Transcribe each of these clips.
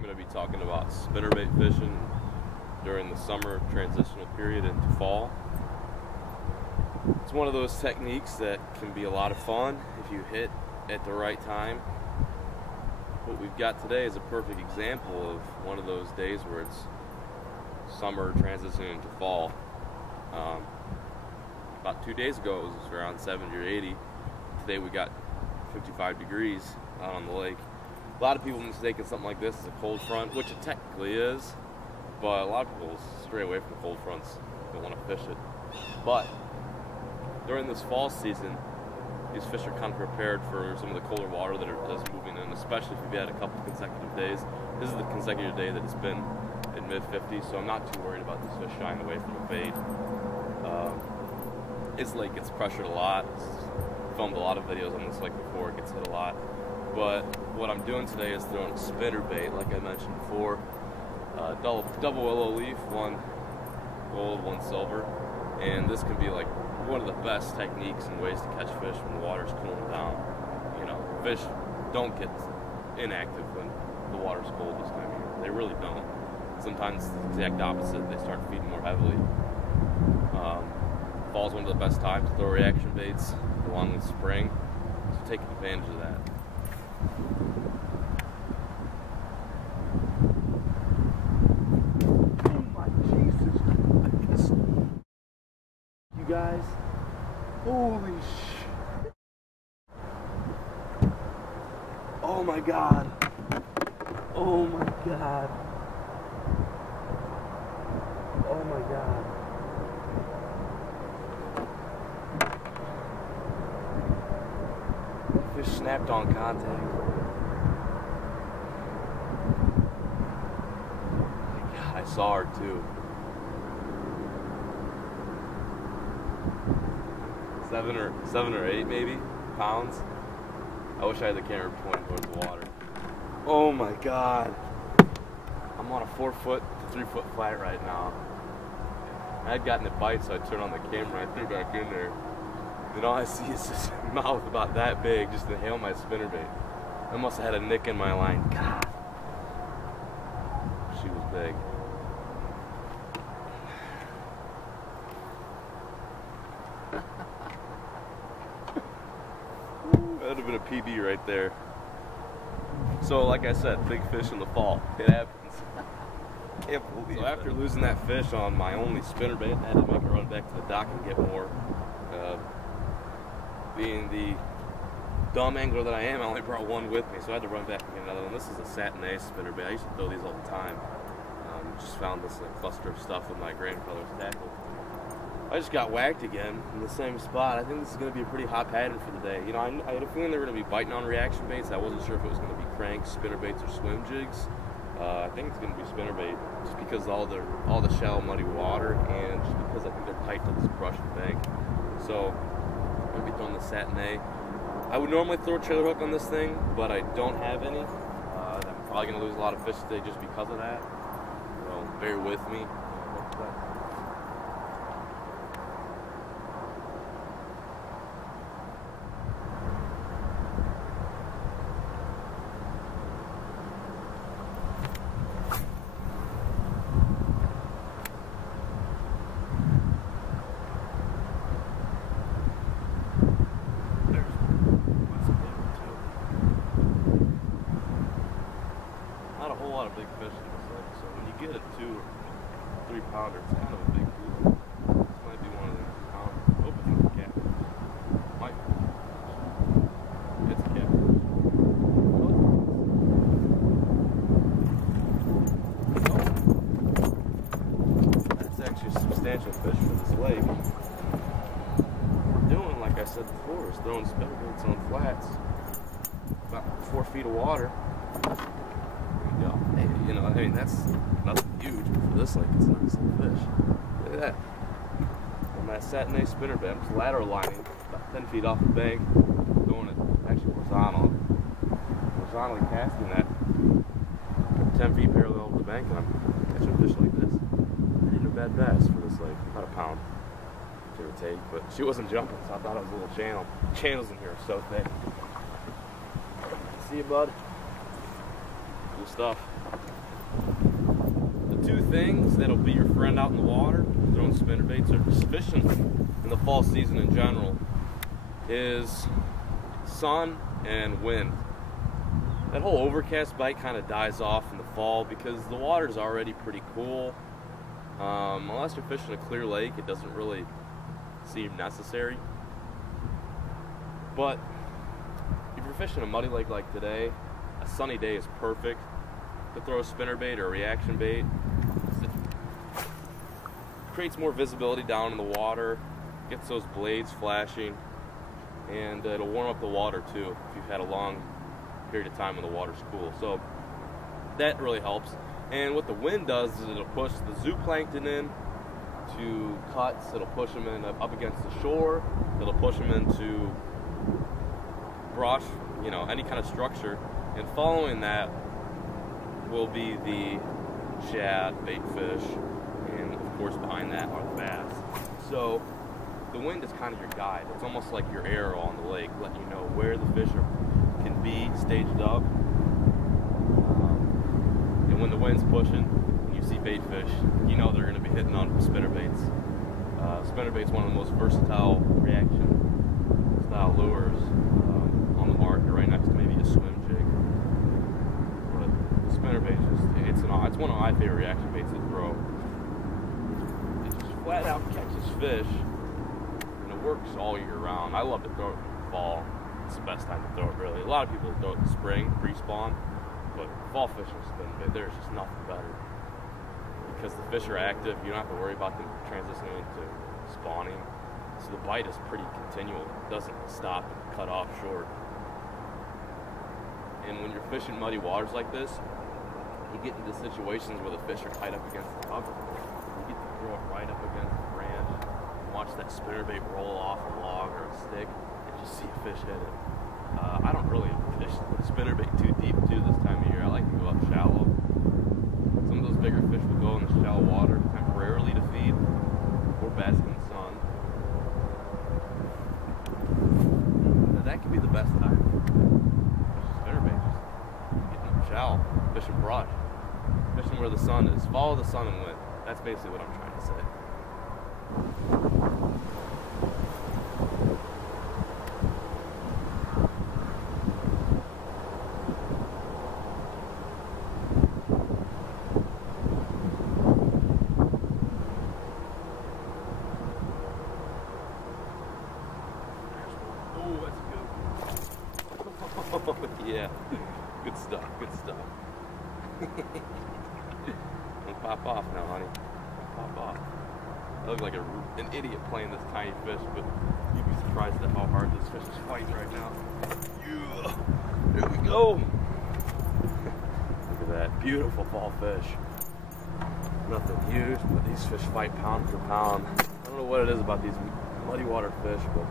I'm going to be talking about spinnerbait fishing during the summer transitional period into fall. It's one of those techniques that can be a lot of fun if you hit at the right time. What we've got today is a perfect example of one of those days where it's summer transitioning into fall. About 2 days ago it was around 70 or 80. Today we got 55 degrees out on the lake. A lot of people mistaken something like this as a cold front, which it technically is, but a lot of people stray away from cold fronts, don't want to fish it. But during this fall season, these fish are kind of prepared for some of the colder water that's moving in, especially if you've had a couple consecutive days. This is the consecutive day that it's been in mid-50s, so I'm not too worried about these fish shying away from a bait. This lake gets pressured a lot. Filmed a lot of videos on this lake before, it gets hit a lot. But what I'm doing today is throwing a spinnerbait, like I mentioned before. Double willow leaf, one gold, one silver. And this can be like one of the best techniques and ways to catch fish when the water's cooling down. You know, fish don't get inactive when the water's cold this time of year. They really don't. Sometimes it's the exact opposite. They start feeding more heavily. Fall's one of the best times to throw reaction baits along with spring, so take advantage of that. Oh my Jesus Christ. You guys, holy shit. Oh my God. Oh my God. Oh my God. Fish snapped on contact. God, I saw her too. 7 or 8 maybe pounds. I wish I had the camera pointing towards the water. Oh my God. I'm on a 4 foot to 3 foot flat right now. I had gotten it bite, so I turned on the camera. I threw it back in there. And all I see is this mouth about that big just to inhale my spinnerbait. I must have had a nick in my line. God. She was big. That would have been a PB right there. So like I said, big fish in the fall. It happens. Can't believe so after losing that fish on my only spinnerbait, I had to make a run back to the dock and get more. Being the dumb angler that I am, I only brought one with me, so I had to run back and get another one. This is a Satin A spinnerbait. I used to throw these all the time. Just found this cluster of stuff with my grandfather's tackle. I just got whacked again in the same spot. I think this is going to be a pretty hot pattern for the day. You know, I had a feeling they were going to be biting on reaction baits. I wasn't sure if it was going to be cranks, spinnerbaits, or swim jigs. I think it's going to be spinnerbait, just because all the shallow, muddy water, and just because I think they're tight to this crushed bank. So I'm going to be throwing the Satin A. I would normally throw a trailer hook on this thing, but I don't have any. I'm probably going to lose a lot of fish today just because of that. So bear with me. Not a whole lot of big fish in this lake, so when you get a 2 or 3 pounder, it's kind of a big deal. This might be one of them 2 pounders. I hope it's not a catfish. Might be. It's a catfish. Oh. That's actually a substantial fish for this lake. What we're doing, like I said before, is throwing spinnerbaits on flats. About 4 feet of water. Hey, you know, I mean, that's nothing huge, but for this lake, it's a nice little fish. Look at that. On that Satin A spinnerbait, I'm just lateral lining, about 10 feet off the bank, going it actually horizontally casting that 10 feet parallel over the bank, and I'm catching a fish like this. That ain't a bad bass for this lake, about a pound, give or take, but she wasn't jumping, so I thought it was a little channel. The channels in here are so thick. See you, bud. cool stuff. The two things that'll be your friend out in the water, throwing spinnerbaits or just fishing in the fall season in general, is sun and wind. That whole overcast bite kind of dies off in the fall because the water's already pretty cool. Unless you're fishing a clear lake, it doesn't really seem necessary. But if you're fishing a muddy lake like today, a sunny day is perfect to throw a spinnerbait or a reaction bait. It creates more visibility down in the water, gets those blades flashing, and it'll warm up the water too if you've had a long period of time when the water's cool. So that really helps. And what the wind does is it'll push the zooplankton in to cuts, it'll push them in up against the shore, it'll push them into brush, you know, any kind of structure, and following that will be the shad, bait fish, and of course behind that are the bass. So the wind is kind of your guide. It's almost like your arrow on the lake, letting you know where the fish can be staged up. And when the wind's pushing and you see bait fish, you know they're going to be hitting on spinnerbaits. Spinnerbait's one of the most versatile reaction style lures on the market, right next to maybe a swim jig. But the spinnerbait it's one of my favorite reaction baits to throw. It just flat out catches fish, and it works all year round. I love to throw it in the fall. It's the best time to throw it, really. A lot of people throw it in the spring, pre-spawn, but fall fishing spinnerbait, there's just nothing better. Because the fish are active, you don't have to worry about them transitioning into spawning. So the bite is pretty continual. It doesn't stop and cut off short. And when you're fishing muddy waters like this, you get into situations where the fish are tied up against the cover. You get to throw it right up against the branch, watch that spinnerbait roll off a log or a stick, and just see a fish hit it. I don't really fish spinnerbait too deep too this time of year. I like to go up shallow. Some of those bigger fish will go in the shallow water temporarily to feed or bask in the sun. And that can be the best time. Spinnerbait, just getting up shallow, fishing brush, fishing where the sun is. Follow the sun and wind. That's basically what I'm trying to say. Oh, yeah. Good stuff, good stuff. Don't pop off now, honey. Don't pop off. I look like an idiot playing this tiny fish, but you'd be surprised at how hard this fish is fighting right now. Yeah. There we go. Look at that. Beautiful fall fish. Nothing huge, but these fish fight pound for pound. I don't know what it is about these muddy water fish, but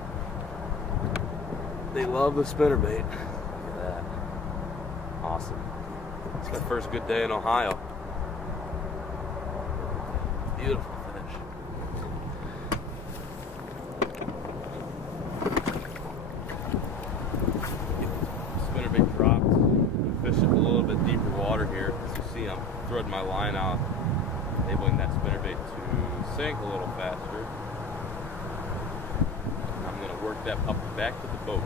they love the spinnerbait. Awesome. It's my first good day in Ohio. Beautiful fish. Spinnerbait dropped. I'm fishing a little bit deeper water here. As you see, I'm threading my line out, enabling that spinnerbait to sink a little faster. I'm going to work that up back to the boat.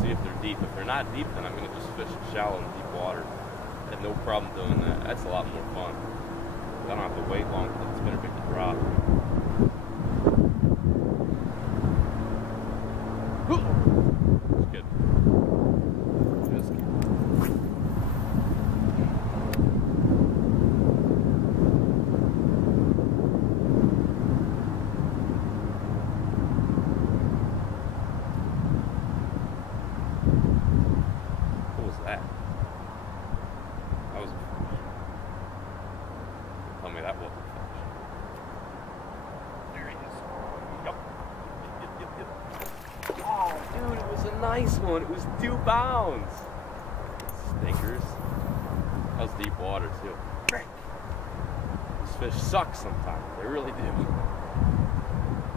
See if they're deep. If they're not deep, then I'm going to just fish shallow and deep water. I have no problem doing that. That's a lot more fun. I don't have to wait long for the spinnerbait to drop. Just kidding. Just kidding. What was that? That was a fish. Tell me that wasn't a fish. There he is. Yep. Yep. Oh, dude, it was a nice one. It was 2 pounds. Stinkers. That was deep water, too. These fish suck sometimes. They really do.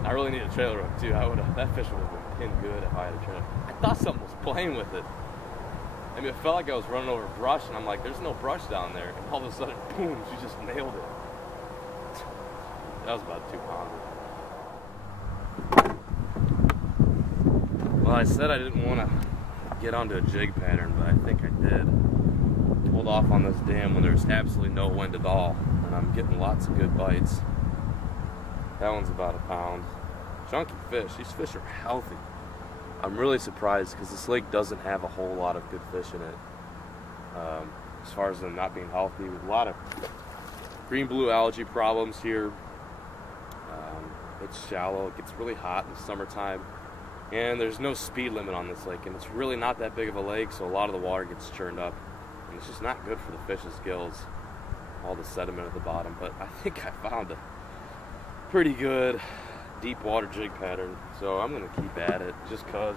I really need a trailer hook, too. That fish would have been pinned good if I had a trailer. I thought something was playing with it. I mean, it felt like I was running over brush, and I'm like, there's no brush down there. And all of a sudden, boom, she just nailed it. That was about 2 pounder. Well, I said I didn't want to get onto a jig pattern, but I think I did. Pulled off on this dam when there's absolutely no wind at all, and I'm getting lots of good bites. That one's about 1 pound. Chunky fish. These fish are healthy. I'm really surprised because this lake doesn't have a whole lot of good fish in it. As far as them not being healthy, a lot of green-blue algae problems here. It's shallow. It gets really hot in the summertime. And there's no speed limit on this lake, and it's really not that big of a lake, so a lot of the water gets churned up. And it's just not good for the fish's gills, all the sediment at the bottom. But I think I found a pretty good deep water jig pattern, so I'm going to keep at it just because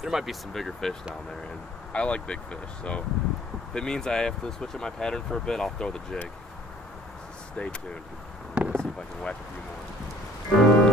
there might be some bigger fish down there, and I like big fish, so if it means I have to switch up my pattern for a bit, I'll throw the jig. So stay tuned. Let's see if I can whack a few more.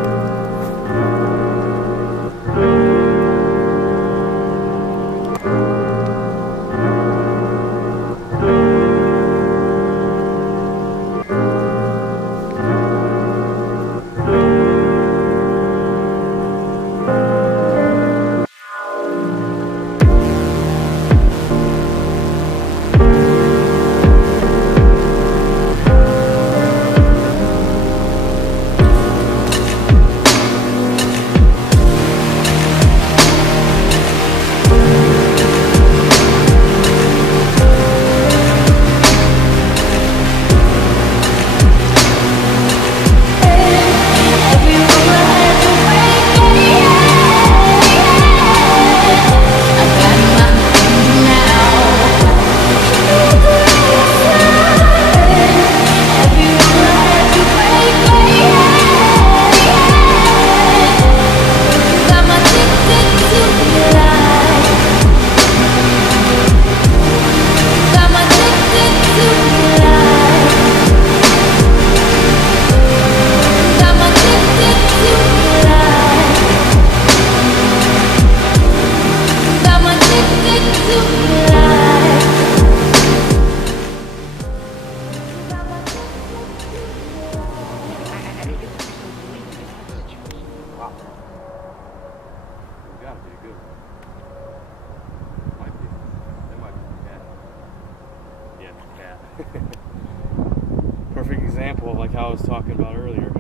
Perfect example of like how I was talking about earlier.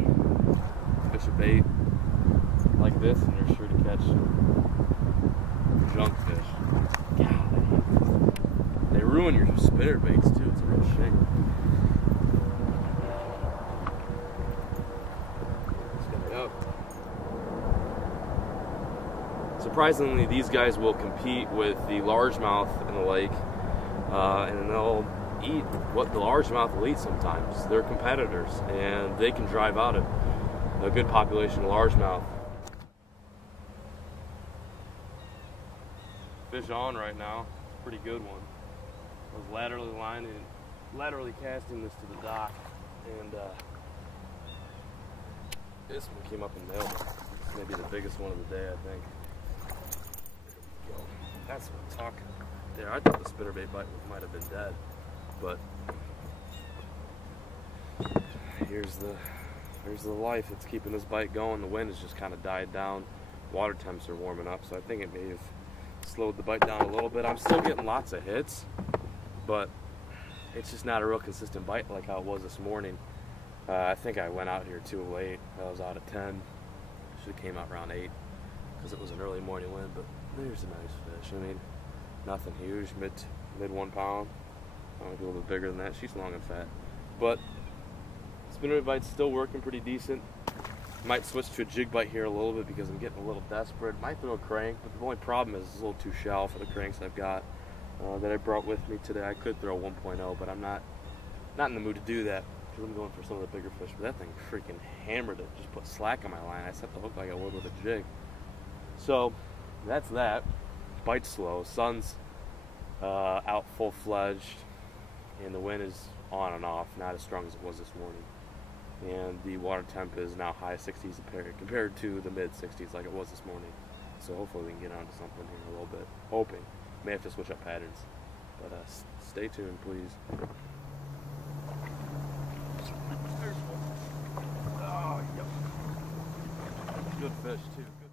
Fish a bait like this and you're sure to catch junk fish. God, they ruin your spinner baits too. It's a real shame. Yep. Surprisingly, these guys will compete with the largemouth in the lake, and they'll eat what the largemouth will eat sometimes. They're competitors, and they can drive out a good population of largemouth. Fish on right now, pretty good one. I was laterally casting this to the dock, and this one came up and nailed it. It's maybe the biggest one of the day, I think. There we go. That's what I'm talking about there. I thought the spinnerbait bite might have been dead, but here's the life that's keeping this bite going. The wind has just kind of died down. Water temps are warming up, so I think it may have slowed the bite down a little bit. I'm still getting lots of hits, but it's just not a real consistent bite like how it was this morning. I think I went out here too late. I was out at 10. Should have came out around 8 because it was an early morning wind, but there's a nice fish. I mean, nothing huge, mid 1 pound. Maybe a little bit bigger than that. She's long and fat. But spinnerbait bite's still working pretty decent. Might switch to a jig bite here a little bit because I'm getting a little desperate. Might throw a crank, but the only problem is it's a little too shallow for the cranks I've got that I brought with me today. I could throw 1.0, but I'm not in the mood to do that because I'm going for some of the bigger fish. But that thing freaking hammered it. Just put slack on my line. I set the hook like I would with a jig. So that's that. Bite slow. Sun's out full-fledged, and the wind is on and off, not as strong as it was this morning. And the water temp is now high 60s compared to the mid 60s like it was this morning. So hopefully we can get onto something here in a little bit. Hoping. May have to switch up patterns. But stay tuned, please. Oh, yep. Good fish, too. Good.